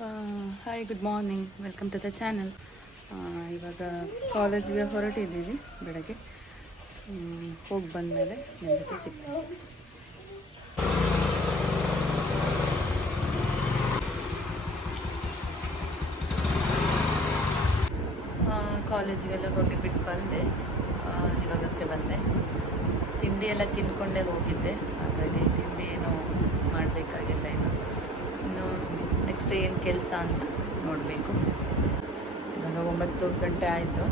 Hi good morning welcome to the channel ಇವಾಗ ಕಾಲೇಜ್ಗೆ ಹೊರಟಿದ್ದೀವಿ ಬೆಳಗ್ಗೆ. ಹೋಗಿ ಬಂದ ಮೇಲೆ ನಿಮಗೆ ಸಿಗ್ತೀವಿ ಕಾಲೇಜಿಗೆಲ್ಲ ಹೋಗಿ ಬಿಟ್ಟು ಬಂದೆ. ಇವಾಗಷ್ಟೇ ಬಂದೆ. ತಿಂಡಿ ಎಲ್ಲ ತಿನ್ಕೊಂಡೇ ಹೋಗಿದ್ದೆ. ಹಾಗಾಗಿ ತಿಂಡಿ ಏನು ಮಾಡಬೇಕಾಗಿಲ್ಲ ಇನ್ನು. ಇನ್ನು ನೆಕ್ಸ್ಟ್ ಏನು ಕೆಲಸ ಅಂತ ನೋಡಬೇಕು. ಇವಾಗ ಒಂಬತ್ತು ಗಂಟೆ ಆಯಿತು.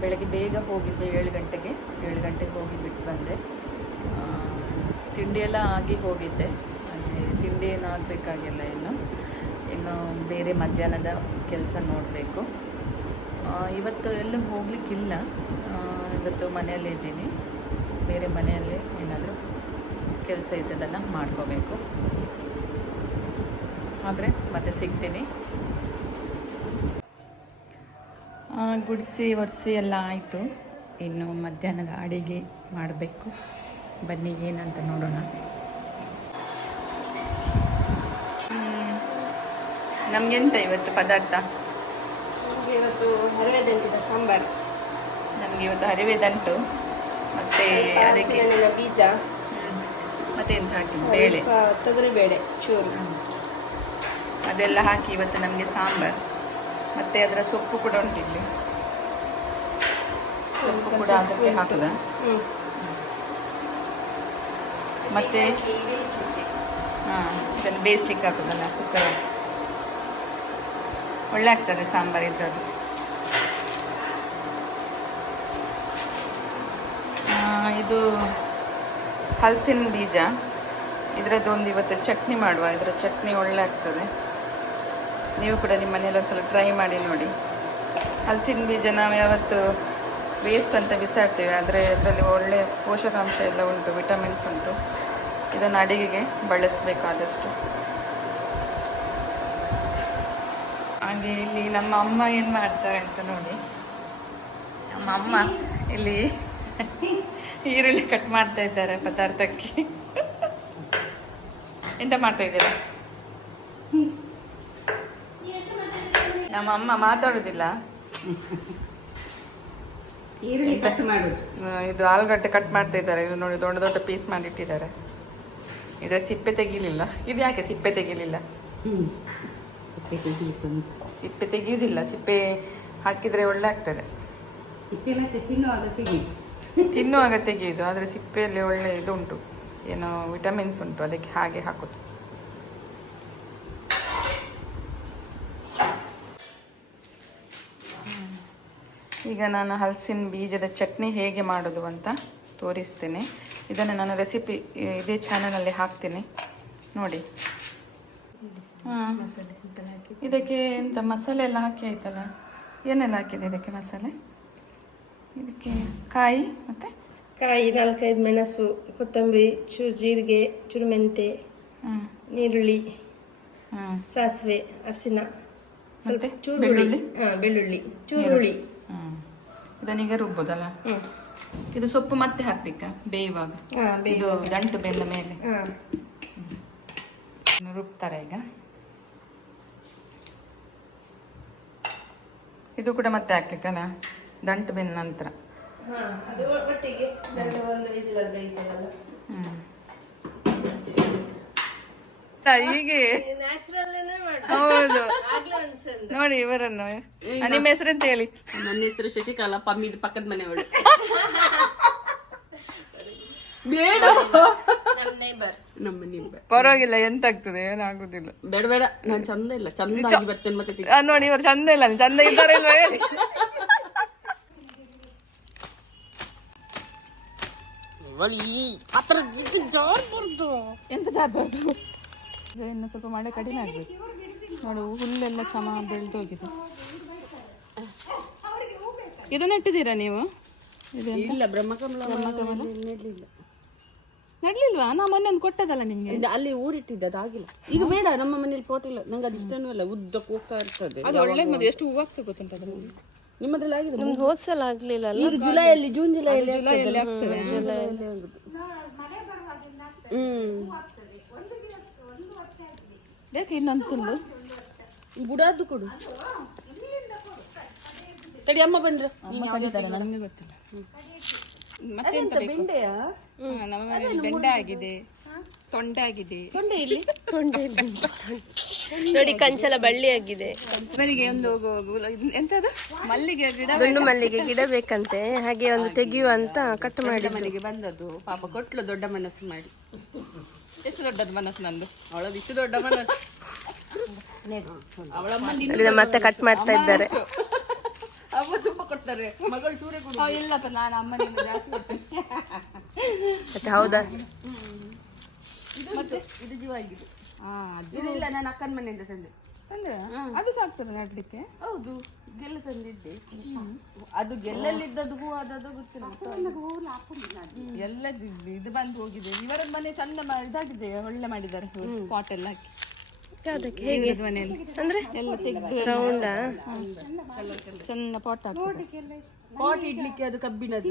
ಬೆಳಗ್ಗೆ ಬೇಗ ಹೋಗಿದ್ದೆ ಏಳು ಗಂಟೆಗೆ. ಏಳು ಗಂಟೆಗೆ ಹೋಗಿ ಬಿಟ್ಟು ಬಂದೆ. ಆ, ತಿಂಡಿ ಎಲ್ಲ ಆಗಿ ಹೋಗಿದ್ದೆ. ಹಾಗೆ ತಿಂಡಿ ಏನು ಆಗಬೇಕಾಗಿಲ್ಲ ಇನ್ನು. ಇನ್ನು ಬೇರೆ ಮಧ್ಯಾಹ್ನದ ಕೆಲಸ ನೋಡಬೇಕು. ಇವತ್ತು ಎಲ್ಲೂ ಹೋಗ್ಲಿಕ್ಕಿಲ್ಲ. ಇವತ್ತು ಮನೆಯಲ್ಲೇ ಇದ್ದೀನಿ. ಬೇರೆ ಮನೆಯಲ್ಲೇ ಏನಾದರೂ ಕೆಲಸ ಇದ್ದದನ್ನು ಮಾಡ್ಕೋಬೇಕು. ಆದರೆ ಮತ್ತೆ ಸಿಗ್ತೀನಿ. ಗುಡಿಸಿ ಒರೆಸಿ ಎಲ್ಲ ಆಯಿತು. ಇನ್ನು ಮಧ್ಯಾಹ್ನದ ಅಡಿಗೆ ಮಾಡಬೇಕು. ಬನ್ನಿ ಏನಂತ ನೋಡೋಣ. ನಮಗೆಂತ ಇವತ್ತು ಪದಾರ್ಥ? ಇವತ್ತು ಹರಿವೆ ದಂಟಿನ ಸಾಂಬಾರು. ನಮಗೆ ಇವತ್ತು ಹರಿವೆ ದಂಟು. ಮತ್ತೆ ಅದಕ್ಕೆ ಬೀಜ. ಮತ್ತೆ ಎಂತ ಹಾಕಿ ಬೇಳೆ. ತೊಗರಿ ಬೇಳೆ ಚೂರು. ಅದೆಲ್ಲ ಹಾಕಿ ಇವತ್ತು ನಮಗೆ ಸಾಂಬಾರು. ಮತ್ತೆ ಅದರ ಸೊಪ್ಪು ಕೂಡ ಉಂಟು ಇಲ್ಲಿ. ಸೊಪ್ಪು ಕೂಡ ಅದಕ್ಕೆ ಹಾಕುದ. ಮತ್ತೆ. ಹಾಂ ಇದನ್ನು ಬೇಯಿಸ್ಲಿಕ್ಕೆ ಹಾಕೋದಲ್ಲ ಕುಕ್ಕರ್ ಒಳ್ಳೆ ಆಗ್ತದೆ ಸಾಂಬಾರ್ ಇದ್ದದ್ದು. ಇದು ಹಲಸಿನ ಬೀಜ. ಇದರದ್ದೊಂದು ಇವತ್ತು ಚಟ್ನಿ ಮಾಡುವ ಇದರ ಚಟ್ನಿ ಒಳ್ಳೆ ಆಗ್ತದೆ. ನೀವು ಕೂಡ ನಿಮ್ಮ ಮನೇಲಿ ಒಂದ್ಸಲ ಟ್ರೈ ಮಾಡಿ ನೋಡಿ. ಹಲಸಿನ ಬೀಜ ನಾವು ಯಾವತ್ತು ವೇಸ್ಟ್ ಅಂತ ಬಿಸಾಡ್ತೇವೆ. ಆದರೆ ಅದರಲ್ಲಿ ಒಳ್ಳೆಯ ಪೋಷಕಾಂಶ ಎಲ್ಲ ಉಂಟು ವಿಟಮಿನ್ಸ್ ಉಂಟು. ಇದನ್ನು ಅಡಿಗೆಗೆ ಬಳಸಬೇಕು ಆದಷ್ಟು ಹಾಗೆ ಇಲ್ಲಿ ನಮ್ಮ ಅಮ್ಮ ಏನು ಮಾಡ್ತಾರೆ ಅಂತ ನೋಡಿ. ನಮ್ಮ ಅಮ್ಮ ಇಲ್ಲಿ ಈರುಳ್ಳಿ ಕಟ್ ಮಾಡ್ತಾ ಇದ್ದಾರೆ ಪದಾರ್ಥಕ್ಕೆ. ಎಂತ ಮಾಡ್ತಾ ಇದ್ದೀರಾ? ನಮ್ಮ ಅಮ್ಮ ಮಾತಾಡೋದಿಲ್ಲ. ಈರುಳ್ಳಿ ಕಟ್ ಮಾಡೋದು. ಇದು ಆಲೂಗಡ್ಡೆ ಕಟ್ ಮಾಡ್ತಾ ಇದ್ದಾರೆ. ಇದು ನೋಡಿ ದೊಡ್ಡ ದೊಡ್ಡ ಪೀಸ್ ಮಾಡಿಟ್ಟಿದ್ದಾರೆ. ಇದರ ಸಿಪ್ಪೆ ತೆಗೀಲಿಲ್ಲ. ಇದು ಯಾಕೆ ಸಿಪ್ಪೆ ತೆಗೀಲಿಲ್ಲ? ಸಿಪ್ಪೆ ತೆಗಿಯುದಿಲ್ಲ ಸಿಪ್ಪೆ ಹಾಕಿದ್ರೆ ಸಿಪ್ಪೆ ಹಾಕಿದರೆ ಒಳ್ಳೆ ಆಗ್ತದೆ ಸಿಪ್ಪೆ ಮತ್ತೆ ತಿನ್ನುವಾಗ ತೆಗೆಯುದು. ತಿನ್ನುವಾಗ ತೆಗೆಯುವುದು ಆದರೆ ಸಿಪ್ಪೆಯಲ್ಲಿ ಒಳ್ಳೆ ಇದು ಉಂಟು. ಏನೋ ವಿಟಮಿನ್ಸ್ ಉಂಟು. ಅದಕ್ಕೆ ಹಾಗೆ ಹಾಕೋದು. ಈಗ ನಾನು ಹಲಸಿನ ಬೀಜದ ಚಟ್ನಿ ಹೇಗೆ ಮಾಡೋದು ಅಂತ ತೋರಿಸ್ತೇನೆ. ಇದನ್ನು ನಾನು ರೆಸಿಪಿ ಇದೇ ಚಾನಲಲ್ಲಿ ಹಾಕ್ತೀನಿ. ನೋಡಿ. ಹಾಂ. ಇದಕ್ಕೆ ಎಂತ ಮಸಾಲೆ ಎಲ್ಲ ಹಾಕಿ ಆಯ್ತಲ್ಲ? ಏನೆಲ್ಲ ಹಾಕಿದೆ ಇದಕ್ಕೆ ಮಸಾಲೆ? ಇದಕ್ಕೆ ಕಾಯಿ ಮತ್ತು? ಕಾಯಿ ನಾಲ್ಕೈದು ಮೆಣಸು ಕೊತ್ತಂಬರಿ ಚೂರು ಜೀರಿಗೆ ಚೂರು ಮೆಂತೆ ನೀರುಳ್ಳಿ ಸಾಸಿವೆ ಅರಿಶಿನ ಸ್ವಲ್ಪ ಚೂರು ಬೆಳ್ಳುಳ್ಳಿ? ಹಾ ಬೆಳ್ಳುಳ್ಳಿ. ಚೂರುಳ್ಳಿ. ಹ್ಞೂ ಇದನ್ನೀಗ ರುಬ್ಬೋದಲ್ಲ? ಇದು ಸೊಪ್ಪು ಮತ್ತೆ ಹಾಕ್ಲಿಕ್ಕ? ಬೇಯುವಾಗ? ಇದು ದಂಟು ಬೆಂದ ಮೇಲೆ? ರುಬ್ತಾರೆ ಈಗ. ಇದು ಕೂಡ ಮತ್ತೆ ಹಾಕ್ಲಿಕ್ಕಲ್ಲ ದಂಟು ಬೆಂದ ನಂತರ. ಹಾ ಅದು ಒಟ್ಟಿಗೆ ಎರಡು ಒಂದು ವಿಸಿಲಲ್ಲಿ ಬೇಯ್ತದಲ್ಲ ಹ್ಞೂ ಹೀಗೆ. ಹೌದು. ನೋಡಿ ಇವರನ್ನು. ಆ, ನಿಮ್ಮ ಅಂತ ಹೇಳಿ. ನನ್ನ ಹೆಸರು ಶಶಿಕಲಾ ಪಮ್ಮಿದ ಪಕ್ಕದ ಮನೆಯವಳು. ಬೇಡ. ಪರವಾಗಿಲ್ಲ ಎಂತ ಆಗ್ತದೆ ಏನಾಗುದಿಲ್ಲ. ಬೇಡ ಬೇಡ. ನಾನು ಚಂದ ಇಲ್ಲ. ಚಂದ ಬರ್ತೇನೆ ಮತ್ತೆ ಆ, ನೋಡಿ ಇವರು ಚಂದ ಇಲ್ಲ. ಚಂದ ಇದ್ದಾರೆ ಇಲ್ವಾ ಹೇಳಿ. ಅವಳು ಜಾರ್ ಜಾರ್ಬಾರ್ದು ಎಂತ ಜಾರ್ಬಾರ್ದು ಇನ್ನು ಸ್ವಲ್ಪ ಮಳೆ ಕಡಿಮೆ ಆಗಬೇಕು. ನೋಡು ಹುಲ್ಲೆಲ್ಲ ಸಮ ಬೆಳೆದೋಗಿದೆ. ಇದು ನೆಟ್ಟಿದ್ದೀರಾ ನೀವು? ಇಲ್ಲ ಬ್ರಹ್ಮಕಮಲ ಬ್ರಹ್ಮಕಮಲ? ನೆಡ್ಲಿಲ್ಲ. ನಡ್ಲಿಲ್ವಾ? ನಾ ಮೊನ್ನೆ ಒಂದು ಕೊಟ್ಟದಲ್ಲ ನಿಮ್ಗೆ. ಇದು ಅಲ್ಲಿ ಊರಿಟ್ಟಿದ್ದೆ ಅದಾಗಿಲ್ಲ. ಈಗ ಬೇಡ ನಮ್ಮ ಮನೇಲಿ ಪೋಟ್ ಇಲ್ಲ. ನಂಗೆ ಅದು ಇಷ್ಟನೂ ಅಲ್ಲ ಉದ್ದಕ್ಕೆ ಹೋಗ್ತಾ ಇರ್ತದೆ. ಅದು ಒಳ್ಳೇದು ಮತ್ತೆ ಎಷ್ಟು ಹೂವಾಗ್ತದೆ ಗೊತ್ತುಂಟ ಅದು ನಿಮ್ಮದ್ರಲ್ಲಿ ಆಗಿದೆ ಹೋದ್ಸಲ ಆಗ್ಲಿಲ್ಲ ಈಗ ಜುಲೈಯಲ್ಲಿ ಜೂನ್ ಜುಲೈಯಲ್ಲಿ ಜುಲೈಯಲ್ಲಿ ಆಗ್ತದೆ. ಹ್ಮ್. ಬೇಕು ಇನ್ನೊಂದು ತುಂಡು ಬುಡಾದ್ದು ಕೊಡು. ತಡಿ ಅಮ್ಮ ಬಂದ್ರು. ನನಗೆ ಗೊತ್ತಿಲ್ಲ. ಮತ್ತೆ ಎಂತ ಬೇಕು? ಬೆಂಡೆಯಾ? ಹಾ, ನಮ್ಮ ಮನೆಯಲ್ಲಿ ಬೆಂಡೆ ಆಗಿದೆ. ತೊಂಡೆ ಆಗಿದೆ ತೊಂಡೆ ಇಲ್ಲಿ ನೋಡಿ ಕಂಚಲ ಬಳ್ಳಿ ಆಗಿದೆ ಇವರಿಗೆ ಒಂದು ಎಂತದು? ಮಲ್ಲಿಗೆ ಗಿಡ ಗಂಡು ಮಲ್ಲಿಗೆ ಗಿಡ ಬೇಕಂತೆ. ಹಾಗೆ ಒಂದು ತೆಗೆಯುವ ಅಂತ ಕಟ್ ಮಾಡಿ ಮನೆಗೆ ಬಂದದ್ದು. ಪಾಪ ಕೊಟ್ಲು ದೊಡ್ಡ ಮನಸ್ಸು ಮಾಡಿ. ಎಷ್ಟು ದೊಡ್ಡದು ಮನಸ್ಸು ನಂದು? ಅವಳದು ಇಷ್ಟು ದೊಡ್ಡ ಮನಸ್ಸು. ಅವಳಮ್ಮ ನಿನ್ನ ನೋಡಿದ ಮತ್ತೆ ಕಟ್ ಮಾಡ್ತಾ ಇದ್ದಾರೆ. ಅಮ್ಮ ತುಂಬ ಕೊಡ್ತಾರೆ. ಮಗಳು ಸೂರ್ಯ ಕೊಡು ಇಲ್ಲಪ್ಪ ನಾನು ಅಮ್ಮನಿಂದ ಜಾಸ್ತಿ ಕೊಡ್ತೇನೆ. ಮತ್ತೆ ಹೌದಾ? ಮತ್ತೆ? ಇದು ಜೀವ ಆಗಿದೆ ಇದಿಲ್ಲ ನಾನು ಅಕ್ಕನ ಮನೆಯಿಂದ ತಂದೆ. ಅಂದ್ರೆ ಅದು ಸಾಕ್ತದೆ ನಡ್ಲಿಕ್ಕೆ. ಹೌದು ಗೆಲ್ಲ ತಂದಿದ್ದೆ. ಅದು ಗೆಲ್ಲಲ್ಲಿದ್ದದ್ದು ಹೂ ಅದದು ಗೊತ್ತಿಲ್ಲ. ಎಲ್ಲ ಇದು- ಬಂದು ಹೋಗಿದೆ. ಇವರ ಮನೆ ಚಂದ ಮಾ- ಇದಾಗಿದೆ ಒಳ್ಳೆ ಮಾಡಿದ್ದಾರೆ ಪಾಟ್ ಎಲ್ಲ ಹಾಕಿ. ಹೇಗೆ? ಮನೆಯಲ್ಲಿ. ಅಂದ್ರೆ? ಎಲ್ಲ ತೆಗೆದು ಚೆಂದ ಪಾಟ್ ಹಾಕಿ ಪಾಟ್ ಇಡ್ಲಿಕ್ಕೆ ಅದು ಕಬ್ಬಿಣದ್ದು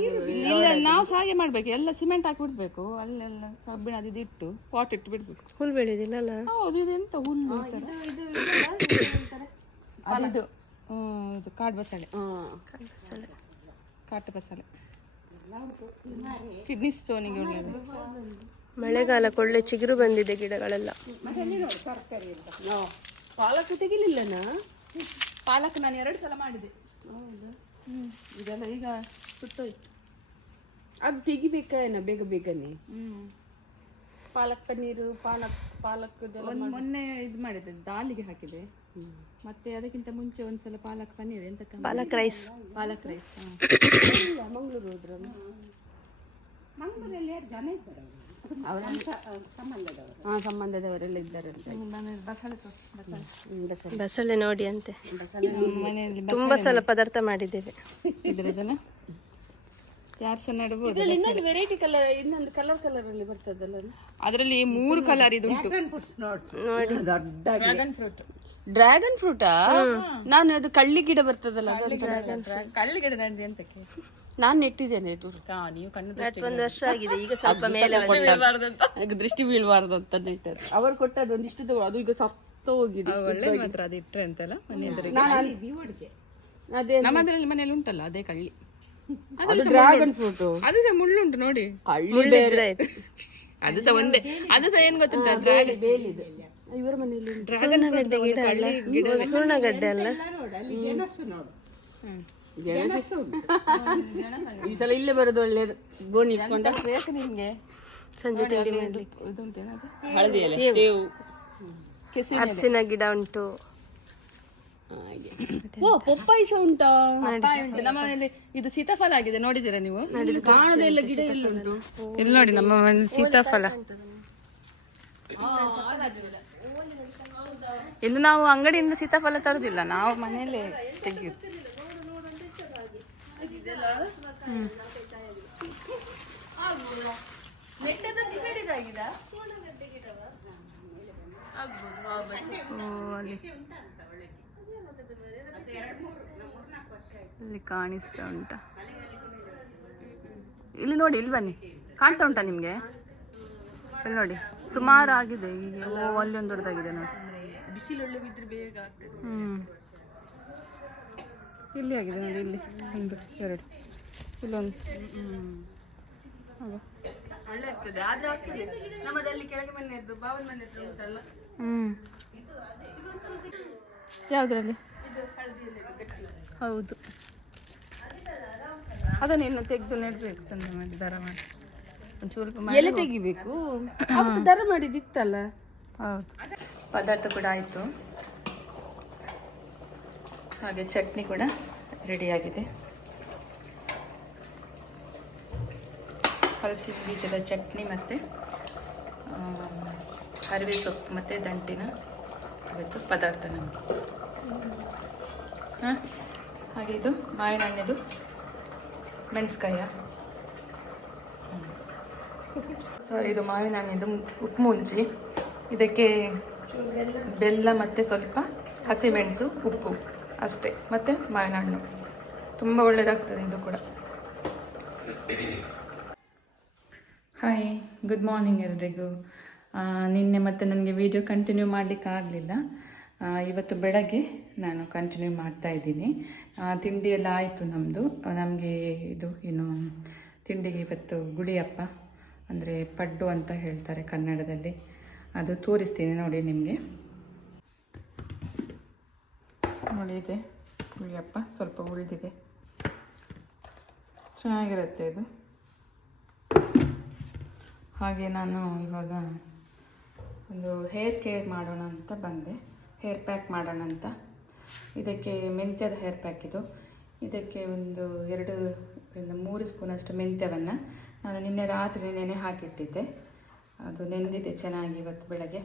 ಇಲ್ಲ ನಾವು ಸಹ ಹಾಗೆ ಮಾಡ್ಬೇಕು. ಎಲ್ಲ ಸಿಮೆಂಟ್ ಹಾಕಿ ಬಿಡ್ಬೇಕು. ಅಲ್ಲೆಲ್ಲ ಕಬ್ಬಿಣದ ಇದು ಇಟ್ಟು ಪಾಟ್ ಇಟ್ಟು ಬಿಡ್ಬೇಕು. ಹುಲ್ ಬೆಳೆಯುದಿಲ್ಲಲ್ಲ? ಹೌದು ಇದು ಎಂತ ಹುಲ್ಲು ಈ ತರ. ಅದು ಇದು ಹ್ಮ್, ಇದು ಕಾಡು ಬಸಳೆ. ಕಾಟು ಬಸಳೆ. ಕಿಡ್ನಿ ಸ್ಟೋನಿಗೆ ಒಳ್ಳೆಯದು. ಮಳೆಗಾಲ ಒಳ್ಳೆ ಚಿಗುರು ಬಂದಿದೆ ಗಿಡಗಳೆಲ್ಲ. ಪಾಲಕ್ ತೆಗಿಲಿಲ್ಲನಾ? ಪಾಲಕ್ ನಾನು ಎರಡು ಸಲ ಮಾಡಿದೆ. ಇದೆಲ್ಲ ಈಗ ಸುಟ್ಟೋಯ್ತು. ಅದು ತೆಗಿಬೇಕಾಯನ ಬೇಗ ಬೇಗನೆ? ಹ್ಮ್. ಪಾಲಕ್ ಪನ್ನೀರು ಪಾಲಕ್ ಪಾಲಕ್ ಒಂದ್ ಮೊನ್ನೆ ಇದು ಮಾಡಿದೆ ದಾಲಿಗೆ ಹಾಕಿದೆ. ಮತ್ತೆ ಅದಕ್ಕಿಂತ ಮುಂಚೆ ಒಂದ್ಸಲ ಪಾಲಕ್ ಪನ್ನೀರ್ ಎಂತ ಪಾಲಕ್ ರೈಸ್. ಪಾಲಕ್ ರೈಸ್ ಮಂಗಳೂರು ಹೋದ್ರಲ್ಲ? ಹಾ ಜನ ಇದ್ದಾರೆ ಅಂತ. ಬಸಳೆ ನೋಡಿ ಅಂತೆ. ತುಂಬ ಮನೆಯಲ್ಲಿ ತುಂಬಾ ಸಲ ಪದಾರ್ಥ ಮಾಡಿದ್ದೇವೆ. ಇದ್ರದನ್ನ? ಯಾರು ಸಹ ನೆಡಬಹುದು ಇನ್ನೊಂದು ವೆರೈಟಿ ಕಲರ್ ಇನ್ನೊಂದು ಕಲರ್ ಕಲರ್ ಅಲ್ಲಿ ಬರ್ತದಲ್ಲ ಅದರಲ್ಲಿ ಮೂರು ಕಲರ್ ಇದು ಉಂಟು ನೋಡಿ ಡ್ರ್ಯಾಗನ್ ಫ್ರೂಟ್ ಡ್ರ್ಯಾಗನ್ ಫ್ರೂಟಾ ನಾನು ಅದು ಕಳ್ಳಿ ಗಿಡ ಬರ್ತದಲ್ಲ ಕಳ್ಳಿ ಗಿಡ ಅಂತ ನಾನು ನೆಟ್ಟಿದ್ದೇನೆ ಇದು ನೀವು ಕಣ್ಣು ನೆಟ್ ಒಂದು ವರ್ಷ ಆಗಿದೆ ಈಗ ಸ್ವಲ್ಪ ಮೇಲೆ ದೃಷ್ಟಿ ಬೀಳಬಾರ್ದು ಅಂತ ನೆಟ್ಟದ್ದು. ಅವರು ಕೊಟ್ಟದ್ದು ಒಂದಿಷ್ಟು ತಗೋ ಅದು ಈಗ ಸತ್ತ ಹೋಗಿದೆ ಒಳ್ಳೆ ಮಾತ್ರ ಅದು ಇಟ್ರೆ ಅಂತಲ್ಲ ಮನೆ ನಾನು ಅಲ್ಲಿ- ಅದೇ ನಮ್ಮದ್ರಲ್ಲಿ ಮನೆಯಲ್ಲಿ ಉಂಟಲ್ಲ ಅದೇ ಕಳ್ಳಿ. ಅದು ಡ್ರ್ಯಾಗನ್ ಫ್ರೂಟ್ ಅದು ಸಹ ಮುಳ್ಳುಂಟು ನೋಡಿ. ಕಳ್ಳಿ ಬೇರೆ. ಅದು ಸಹ ಒಂದೇ ಅದು ಸಹ ಏನ್ ಗೊತ್ತುಂಟ ಡ್ರ್ಯಾಗನ್ ಬೇಲಿದೆ ಇವರ ಮನೆಯಲ್ಲಿ. ಡ್ರ್ಯಾಗನ್ ಫ್ರೂಟ್ ಗಿಡ ಸುಣ್ಣಗಡ್ಡೆ ಅಲ್ಲ? ಗೆಣಸು. ಈ ಸಲ ಇಲ್ಲೇ ಬರೋದು ಒಳ್ಳೇದು. ಬೋಣಿ ಇಟ್ಕೊಂಡ. ಬೇಕು ನಿಮ್ಗೆ? ಸಂಜೆ ತಿಂಡಿ ಇದು ಇದು ಉಂಟೇನದು ಹಳದಿ ಎಲೆ ತೇವು. ಅರಸಿನ ಗಿಡ ಉಂಟು. ಹಾಗೆ. ಓ ಪಪ್ಪಾಯಿಸ ಉಂಟಾ? ಪಪ್ಪಾಯಿ ಉಂಟು. ನಮ್ಮ ಮನೆಯಲ್ಲಿ ಇದು ಸೀತಾಫಲ ಆಗಿದೆ. ನೋಡಿದ್ದೀರಾ ನೀವು? ಕಾಣದೇ ಇಲ್ಲ ಗಿಡ ಎಲ್ಲ ಉಂಟು? ಇಲ್ಲಿ ನೋಡಿ ನಮ್ಮ ಮನೆ ಸೀತಾಫಲ. ಇಲ್ಲಿ ನಾವು ಅಂಗಡಿಯಿಂದ ಸೀತಾಫಲ ತರುದಿಲ್ಲ. ನಾವು ಮನೆಯಲ್ಲೇ ತೆಗೆಯುದು. ಇಲ್ಲಿ ಕಾಣಿಸ್ತಾ ಉಂಟಾ. ಇಲ್ಲಿ ನೋಡಿ ಇಲ್ಲಿ ಬನ್ನಿ. ಕಾಣ್ತಾ ಉಂಟಾ ನಿಮ್ಗೆ? ಇಲ್ಲಿ ನೋಡಿ ಸುಮಾರು ಆಗಿದೆ ಈಗ ಅಲ್ಲಿ ಒಂದು ದೊಡ್ಡದಾಗಿದೆ ನೋಡಿ. ಬಿಸಿಲು ಒಳ್ಳೆ ಬಿದ್ರೆ ಬೇಗ ಆಗ್ತದೆ. ಹ್ಮ್. ಇಲ್ಲಿ ಆಗಿದೆ ನೋಡಿ ಇಲ್ಲಿ ಒಂದು ಎರಡು. ಇಲ್ಲೊಂದು. ಹೌದಾ? ಒಳ್ಳೆ ಆಗ್ತದೆ ಆದ್ರೆ ಆಗ್ತದೆ ನಮ್ಮದಲ್ಲಿ ಕೆಳಗೆ ಮನೆ ಇದ್ದು ಬಾವನ ಮನೆ ಹತ್ರ ಉಂಟಲ್ಲ ಹ್ಮ್. ಯಾವುದ್ರಲ್ಲಿ? ಹೌದು. ಅದನ್ನ ಇನ್ನು ತೆಗೆದು ನೆಡ್ಬೇಕು ಚಂದ ಮಾಡಿ ದರ ಮಾಡಿ. ಒಂಚೂರು ಎಲೆ ತೆಗಿಬೇಕು? ದರ ಮಾಡಿದಿತ್ತಲ್ಲ? ಹೌದು. ಪದಾರ್ಥ ಕೂಡ ಆಯಿತು. ಹಾಗೆ ಚಟ್ನಿ ಕೂಡ ರೆಡಿಯಾಗಿದೆ. ಹಲಸಿನ ಬೀಜದ ಚಟ್ನಿ ಮತ್ತು ಅರಿವೆ ಸೊಪ್ಪು ಮತ್ತು ದಂಟಿನ ಇವತ್ತು ಪದಾರ್ಥ ನಮಗೆ. ಹಾಂ? ಹಾಗೆ ಇದು ಮಾವಿನ ಹಣ್ಣಿದು ಮೆಣಸ್ಕಾಯ ಸೊ ಇದು ಮಾವಿನ ಹಣ್ಣಿದು ಉಪ್ಪು ಮುಂಚಿ ಇದಕ್ಕೆ ಬೆಲ್ಲ ಮತ್ತು ಸ್ವಲ್ಪ ಹಸಿಮೆಣಸು ಉಪ್ಪು. ಅಷ್ಟೇ. ಮತ್ತು ಮಾವಿನ ಹಣ್ಣು ತುಂಬ ಒಳ್ಳೆಯದಾಗ್ತದೆ ಇದು ಕೂಡ. ಹಾಯ್ ಗುಡ್ ಮಾರ್ನಿಂಗ್ ಎಲ್ರಿಗೂ. ನಿನ್ನೆ ಮತ್ತೆ ನನಗೆ ವಿಡಿಯೋ ಕಂಟಿನ್ಯೂ ಮಾಡಲಿಕ್ಕೆ ಆಗಲಿಲ್ಲ. ಇವತ್ತು ಬೆಳಗ್ಗೆ ನಾನು ಕಂಟಿನ್ಯೂ ಮಾಡ್ತಾ ಇದ್ದೀನಿ. ತಿಂಡಿ ಎಲ್ಲ ಆಯಿತು ನಮ್ಮದು ನಮಗೆ ಇದು, ಏನು, ತಿಂಡಿಗೆ ಇವತ್ತು ಗುಡಿಯಪ್ಪ, ಅಂದರೆ ಪಡ್ಡು ಅಂತ ಹೇಳ್ತಾರೆ ಕನ್ನಡದಲ್ಲಿ. ಅದು ತೋರಿಸ್ತೀನಿ ನೋಡಿ ನಿಮಗೆ. ನೋಡಿ ಇದೆ ಹುಳಿಯಪ್ಪ ಸ್ವಲ್ಪ ಉಳಿದಿದೆ ಚೆನ್ನಾಗಿರುತ್ತೆ ಇದು. ಹಾಗೆ ನಾನು ಇವಾಗ ಒಂದು ಹೇರ್ ಕೇರ್ ಮಾಡೋಣ ಅಂತ ಬಂದೆ. ಹೇರ್ ಪ್ಯಾಕ್ ಮಾಡೋಣ ಅಂತ. ಇದಕ್ಕೆ ಮೆಂತ್ಯದ ಹೇರ್ ಪ್ಯಾಕ್ ಇದು. ಇದಕ್ಕೆ ಒಂದು ಎರಡು ಮೂರು ಸ್ಪೂನಷ್ಟು ಮೆಂತ್ಯವನ್ನು ನಾನು ನಿನ್ನೆ ರಾತ್ರಿ ನೆನೆ ಹಾಕಿಟ್ಟಿದ್ದೆ. ಅದು ನೆನೆದಿದೆ ಚೆನ್ನಾಗಿ ಇವತ್ತು ಬೆಳಗ್ಗೆ.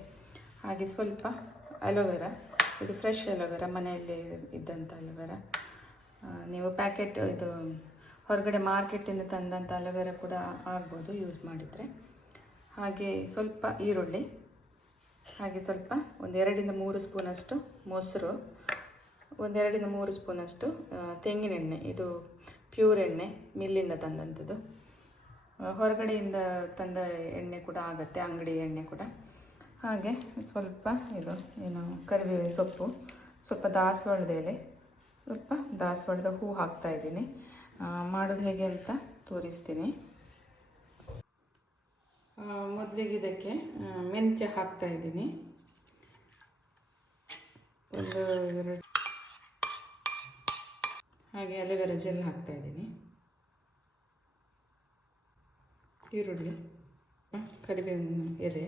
ಹಾಗೆ ಸ್ವಲ್ಪ ಅಲೋವೆರಾ. ಇದು ಫ್ರೆಶ್ ಅಲೋವೆರಾ ಮನೆಯಲ್ಲಿ ಇದ್ದಂಥ ಅಲೋವೆರಾ ನೀವು ಪ್ಯಾಕೆಟ್ ಇದು ಹೊರಗಡೆ ಮಾರ್ಕೆಟಿಂದ ತಂದಂಥ ಅಲೋವೆರಾ ಕೂಡ ಆಗ್ಬೋದು ಯೂಸ್ ಮಾಡಿದರೆ. ಹಾಗೆ ಸ್ವಲ್ಪ ಈರುಳ್ಳಿ, ಹಾಗೆ ಸ್ವಲ್ಪ ಒಂದು ಎರಡರಿಂದ ಮೂರು ಸ್ಪೂನಷ್ಟು ಮೊಸರು ಒಂದೆರಡರಿಂದ ಮೂರು ಸ್ಪೂನಷ್ಟು ತೆಂಗಿನೆಣ್ಣೆ ಇದು ಪ್ಯೂರ್ ಎಣ್ಣೆ ಮಿಲ್ಲಿಂದ ತಂದಂಥದ್ದು ಹೊರಗಡೆಯಿಂದ ತಂದ ಎಣ್ಣೆ ಕೂಡ ಆಗುತ್ತೆ, ಅಂಗಡಿ ಎಣ್ಣೆ ಕೂಡ. ಹಾಗೆ ಸ್ವಲ್ಪ ಇದು ಏನು ಕರಿಬೇವೆ ಸೊಪ್ಪು ಸ್ವಲ್ಪ ದಾಸವಾಳದ ಎಲೆ ಸ್ವಲ್ಪ ದಾಸವಾಳದ ಹೂ ಹಾಕ್ತಾ ಇದ್ದೀನಿ. ಆ, ಮಾಡೋದು ಹೇಗೆ ಅಂತ ತೋರಿಸ್ತೀನಿ. ಮೊದಲಿಗೆ ಇದಕ್ಕೆ ಮೆಂತ್ಯ ಹಾಕ್ತಾ ಇದ್ದೀನಿ. ಒಂದು ಎರಡು. ಹಾಗೆ ಅಲೋವೆರಾ ಜೆಲ್ ಹಾಕ್ತಾ ಇದ್ದೀನಿ. ಈರುಳ್ಳಿ ಕರಿಬೇವಿನ ಎಲೆ.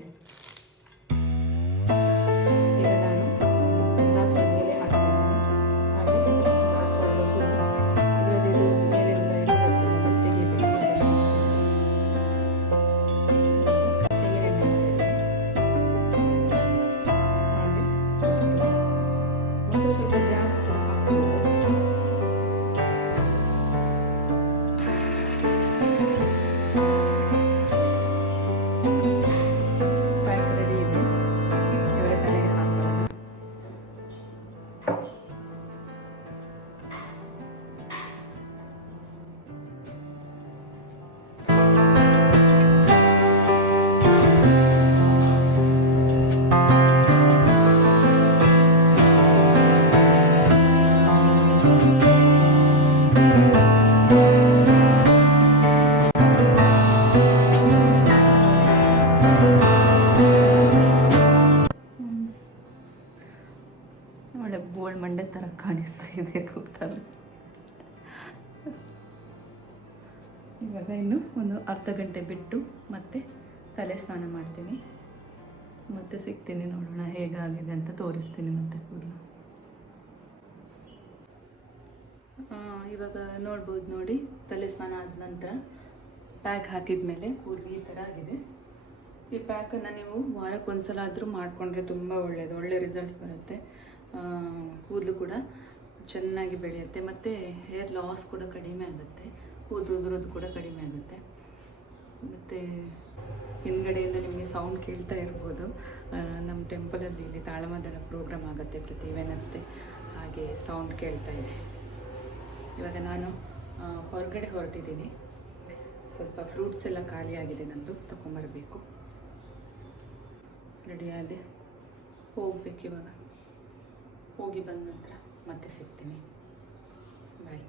ಇದೆ ಕೂತಲ್ಲಿ ಇವಾಗ ಇನ್ನು ಒಂದು ಅರ್ಧ ಗಂಟೆ ಬಿಟ್ಟು ಮತ್ತೆ ತಲೆ ಸ್ನಾನ ಮಾಡ್ತೀನಿ. ಮತ್ತೆ ಸಿಗ್ತೀನಿ ನೋಡೋಣ ಹೇಗಾಗಿದೆ ಅಂತ ತೋರಿಸ್ತೀನಿ ಮತ್ತೆ ಕೂದಲು ಇವಾಗ ನೋಡ್ಬೋದು ನೋಡಿ, ತಲೆ ಸ್ನಾನ ಆದ ನಂತರ ಪ್ಯಾಕ್ ಹಾಕಿದ ಮೇಲೆ ಕೂದಲು ಈ ಥರ ಆಗಿದೆ. ಈ ಪ್ಯಾಕನ್ನು ನೀವು ವಾರಕ್ಕೊಂದ್ಸಲ ಆದರೂ ಮಾಡಿಕೊಂಡ್ರೆ ತುಂಬ ಒಳ್ಳೆಯದು ಒಳ್ಳೆ ರಿಸಲ್ಟ್ ಬರುತ್ತೆ. ಕೂದಲು ಕೂಡ ಚೆನ್ನಾಗಿ ಬೆಳೆಯುತ್ತೆ. ಮತ್ತು ಹೇರ್ ಲಾಸ್ ಕೂಡ ಕಡಿಮೆ ಆಗುತ್ತೆ. ಕೂದಲು ಉದುರೋದು ಕೂಡ ಕಡಿಮೆ ಆಗುತ್ತೆ. ಮತ್ತು ಹಿಂದ್ಗಡೆಯಿಂದ ನಿಮಗೆ ಸೌಂಡ್ ಕೇಳ್ತಾ ಇರ್ಬೋದು. ನಮ್ಮ ಟೆಂಪಲಲ್ಲಿ ಇಲ್ಲಿ ತಾಳಮದ್ದಳ ಪ್ರೋಗ್ರಾಮ್ ಆಗುತ್ತೆ ಪ್ರತಿ ವೆನಸ್ಡೇ ಹಾಗೆ ಸೌಂಡ್ ಕೇಳ್ತಾ ಇದೆ. ಇವಾಗ ನಾನು ಹೊರಗಡೆ ಹೊರಟಿದ್ದೀನಿ. ಸ್ವಲ್ಪ ಫ್ರೂಟ್ಸ್ ಎಲ್ಲ ಖಾಲಿಯಾಗಿದೆ ನಂದು, ತಗೊಂಬರಬೇಕು. ರೆಡಿ ಆದೆ? ಹೋಗ್ಬೇಕು ಇವಾಗ. ಹೋಗಿ ಬಂದ ನಂತರ. ಮತ್ತೆ ಸಿಗ್ತೀನಿ. ಬಾಯ್